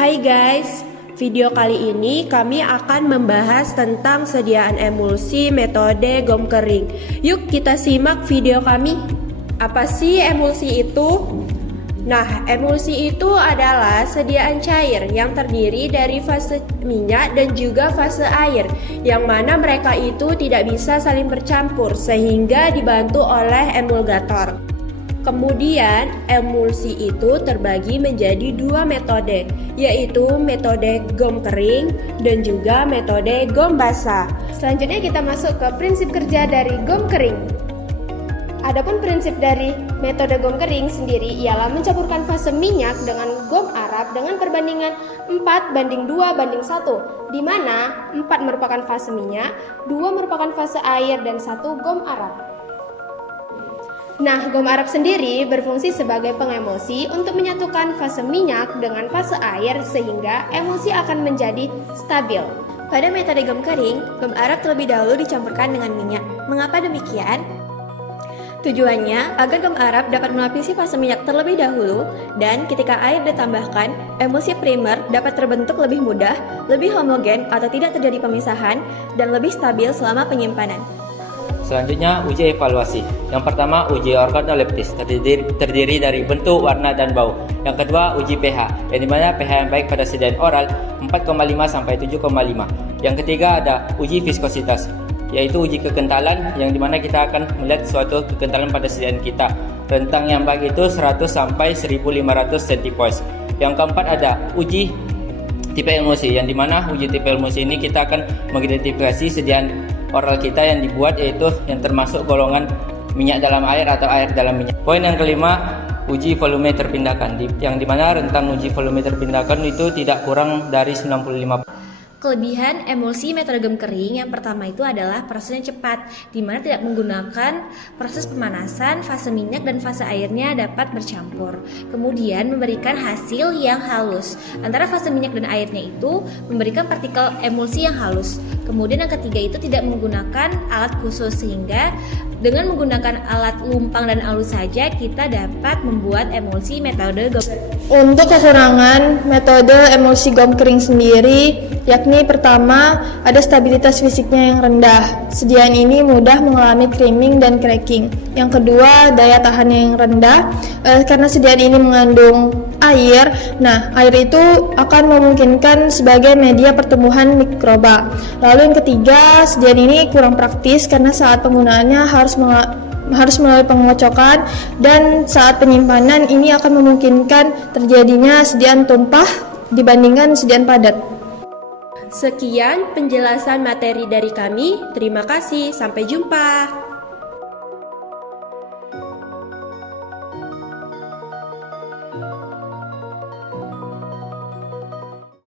Hai guys, video kali ini kami akan membahas tentang sediaan emulsi metode GOM kering. Yuk kita simak video kami. Apa sih emulsi itu? Nah, emulsi itu adalah sediaan cair yang terdiri dari fase minyak dan juga fase air, yang mana mereka itu tidak bisa saling bercampur sehingga dibantu oleh emulgator. Kemudian, emulsi itu terbagi menjadi dua metode, yaitu metode GOM kering dan juga metode GOM basah. Selanjutnya kita masuk ke prinsip kerja dari GOM kering. Adapun prinsip dari metode GOM kering sendiri ialah mencampurkan fase minyak dengan GOM Arab dengan perbandingan 4:2:1, di mana 4 merupakan fase minyak, 2 merupakan fase air, dan 1 GOM Arab. Nah, GOM Arab sendiri berfungsi sebagai pengemulsi untuk menyatukan fase minyak dengan fase air sehingga emulsi akan menjadi stabil. Pada metode GOM kering, GOM Arab terlebih dahulu dicampurkan dengan minyak. Mengapa demikian? Tujuannya agar GOM Arab dapat melapisi fase minyak terlebih dahulu, dan ketika air ditambahkan, emulsi primer dapat terbentuk lebih mudah, lebih homogen atau tidak terjadi pemisahan, dan lebih stabil selama penyimpanan. Selanjutnya, uji evaluasi. Yang pertama, uji organoleptis, terdiri dari bentuk, warna, dan bau. Yang kedua, uji pH, yang dimana pH yang baik pada sediaan oral 4,5 sampai 7,5. Yang ketiga ada uji viskositas, yaitu uji kekentalan, yang dimana kita akan melihat suatu kekentalan pada sediaan kita. Rentang yang baik itu 100 sampai 1500 centipoise. Yang keempat ada uji tipe emulsi, yang dimana uji tipe emulsi ini kita akan mengidentifikasi sediaan oral kita yang dibuat, yaitu yang termasuk golongan minyak dalam air atau air dalam minyak. Poin yang kelima, uji volume terpindahkan, yang dimana rentang uji volume terpindahkan itu tidak kurang dari 95%. Kelebihan emulsi metode GOM kering yang pertama itu adalah prosesnya cepat, di mana tidak menggunakan proses pemanasan, fase minyak dan fase airnya dapat bercampur. Kemudian memberikan hasil yang halus. Antara fase minyak dan airnya itu memberikan partikel emulsi yang halus. Kemudian yang ketiga itu tidak menggunakan alat khusus, sehingga dengan menggunakan alat lumpang dan alus saja kita dapat membuat emulsi metode GOM. Untuk kekurangan metode emulsi GOM kering sendiri, yakni pertama, ada stabilitas fisiknya yang rendah. Sediaan ini mudah mengalami creaming dan cracking. Yang kedua, daya tahannya yang rendah, karena sediaan ini mengandung air. Nah, air itu akan memungkinkan sebagai media pertumbuhan mikroba. Lalu yang ketiga, sediaan ini kurang praktis karena saat penggunaannya harus melalui pengocokan, dan saat penyimpanan ini akan memungkinkan terjadinya sediaan tumpah dibandingkan sediaan padat. Sekian penjelasan materi dari kami. Terima kasih. Sampai jumpa.